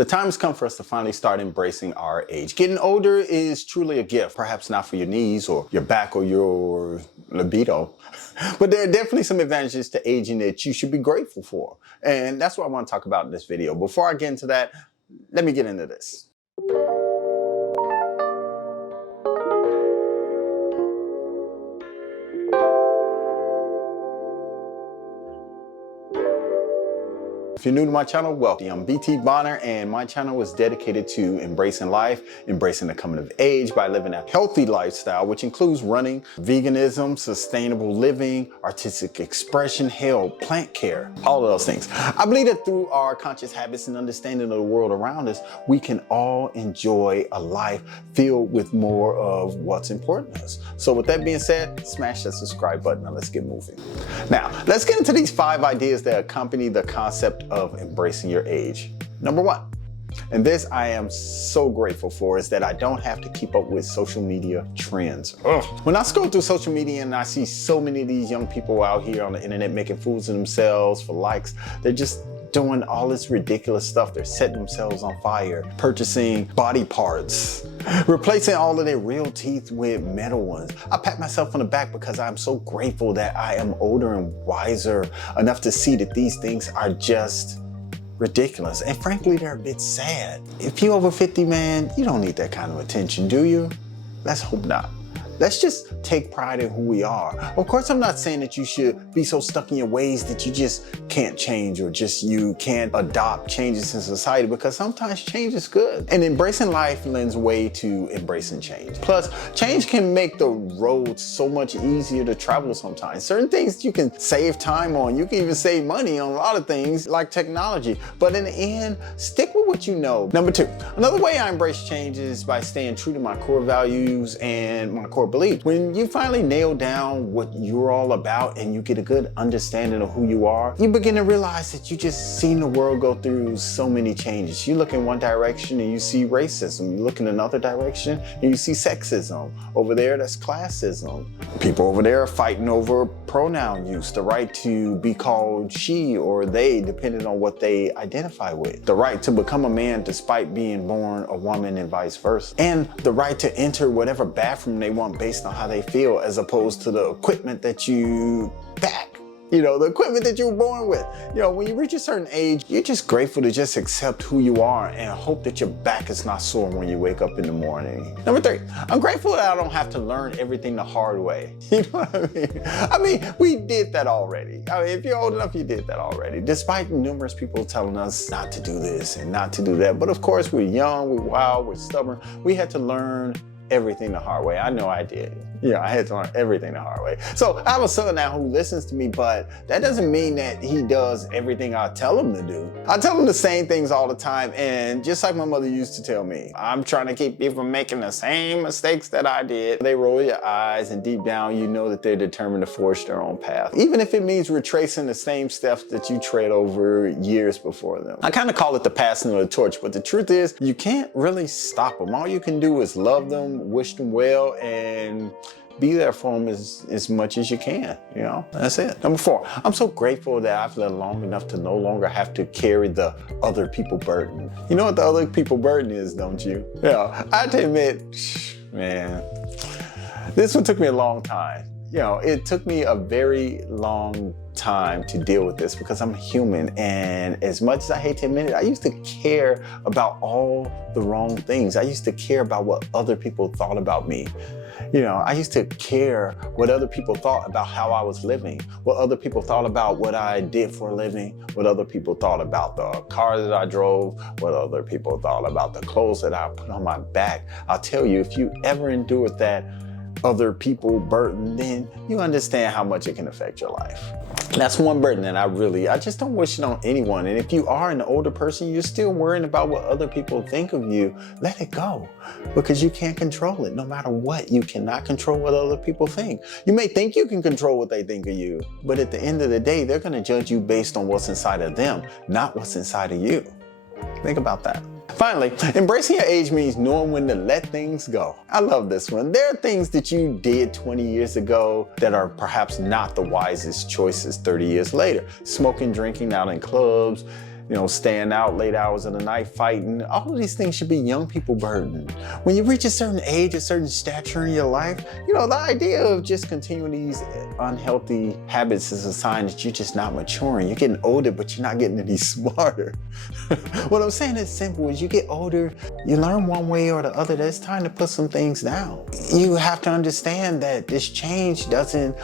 The time has come for us to finally start embracing our age. Getting older is truly a gift, perhaps not for your knees or your back or your libido, but there are definitely some advantages to aging that you should be grateful for. And that's what I want to talk about in this video. Before I get into that, let me get into this. If you're new to my channel, welcome. I'm BT Bonner, and my channel is dedicated to embracing life, embracing the coming of age by living a healthy lifestyle, which includes running, veganism, sustainable living, artistic expression, health, plant care, all of those things. I believe that through our conscious habits and understanding of the world around us, we can all enjoy a life filled with more of what's important to us. So with that being said, smash that subscribe button and let's get moving. Now, let's get into these 5 ideas that accompany the concept of embracing your age. Number 1, and this I am so grateful for, is that I don't have to keep up with social media trends. Ugh. When I scroll through social media and I see so many of these young people out here on the internet making fools of themselves for likes, they're just doing all this ridiculous stuff. They're setting themselves on fire, purchasing body parts, replacing all of their real teeth with metal ones. I pat myself on the back because I'm so grateful that I am older and wiser enough to see that these things are just ridiculous. And frankly, they're a bit sad. If you're over 50, man, you don't need that kind of attention, do you? Let's hope not. Let's just take pride in who we are. Of course, I'm not saying that you should be so stuck in your ways that you just can't change or just you can't adopt changes in society, because sometimes change is good. And embracing life lends way to embracing change. Plus, change can make the road so much easier to travel sometimes. Certain things you can save time on. You can even save money on a lot of things like technology. But in the end, stick with what you know. Number 2, another way I embrace change is by staying true to my core values and my core beliefs. When you finally nail down what you're all about and you get a good understanding of who you are, you begin to realize that you just seen the world go through so many changes. You look in one direction and you see racism. You look in another direction and you see sexism. Over there, that's classism. People over there are fighting over pronoun use, the right to be called she or they, depending on what they identify with. The right to become a man despite being born a woman and vice versa. And the right to enter whatever bathroom they want based on how they feel, as opposed to the equipment that you pack. You know, the equipment that you were born with. You know, when you reach a certain age, you're just grateful to just accept who you are and hope that your back is not sore when you wake up in the morning. Number 3, I'm grateful that I don't have to learn everything the hard way. You know what I mean? I mean, we did that already. I mean, if you're old enough, you did that already. Despite numerous people telling us not to do this and not to do that. But of course, we're young, we're wild, we're stubborn. We had to learn everything the hard way. I know I did. Yeah, I had to learn everything the hard way. So I have a son now who listens to me, but that doesn't mean that he does everything I tell him to do. I tell him the same things all the time, and just like my mother used to tell me, I'm trying to keep you from making the same mistakes that I did. They roll your eyes, and deep down you know that they're determined to forge their own path, even if it means retracing the same steps that you tread over years before them. I kind of call it the passing of the torch, but the truth is you can't really stop them. All you can do is love them, wish them well, and be there for them as much as you can, you know? That's it. Number 4, I'm so grateful that I've lived long enough to no longer have to carry the other people burden. You know what the other people burden is, don't you? Yeah, I have to admit, man, this one took me a long time. You know, it took me a very long time to deal with this because I'm human, and as much as I hate to admit it, I used to care about all the wrong things. I used to care about what other people thought about me. You know, I used to care what other people thought about how I was living, what other people thought about what I did for a living, what other people thought about the car that I drove, what other people thought about the clothes that I put on my back. I'll tell you, if you ever endured that other people burden, then you understand how much it can affect your life. That's one burden that I just don't wish it on anyone. And if you are an older person, you're still worrying about what other people think of you, let it go, because you can't control it. No matter what, you cannot control what other people think. You may think you can control what they think of you, but at the end of the day, they're going to judge you based on what's inside of them, not what's inside of you. Think about that. Finally, embracing your age means knowing when to let things go. I love this one. There are things that you did 20 years ago that are perhaps not the wisest choices 30 years later. Smoking, drinking out in clubs, staying out late hours of the night, fighting. All of these things should be young people burden. When you reach a certain age, a certain stature in your life, the idea of just continuing these unhealthy habits is a sign that you're just not maturing. You're getting older, but you're not getting any smarter. What I'm saying is simple. As you get older, you learn one way or the other that it's time to put some things down. You have to understand that this change doesn't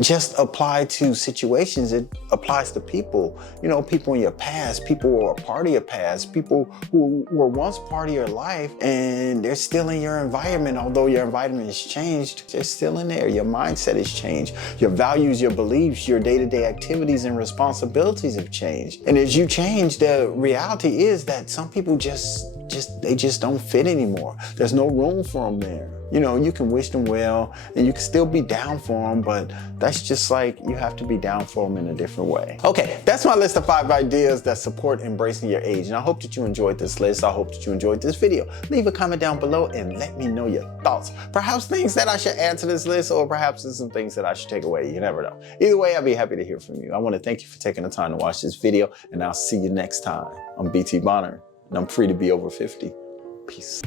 just apply to situations, it applies to people. People in your past, people who are part of your past, people who were once part of your life, and they're still in your environment. Although your environment has changed, they're still in there. Your mindset has changed. Your values, your beliefs, your day-to-day activities and responsibilities have changed. And as you change, the reality is that some people they just don't fit anymore. There's no room for them there. You can wish them well and you can still be down for them, but that's just like you have to be down for them in a different way. Okay, that's my list of 5 ideas that support embracing your age. And I hope that you enjoyed this list. I hope that you enjoyed this video. Leave a comment down below and let me know your thoughts. Perhaps things that I should add to this list, or perhaps there's some things that I should take away. You never know. Either way, I'd be happy to hear from you. I want to thank you for taking the time to watch this video, and I'll see you next time. I'm BT Bonner, and I'm free to be over 50. Peace.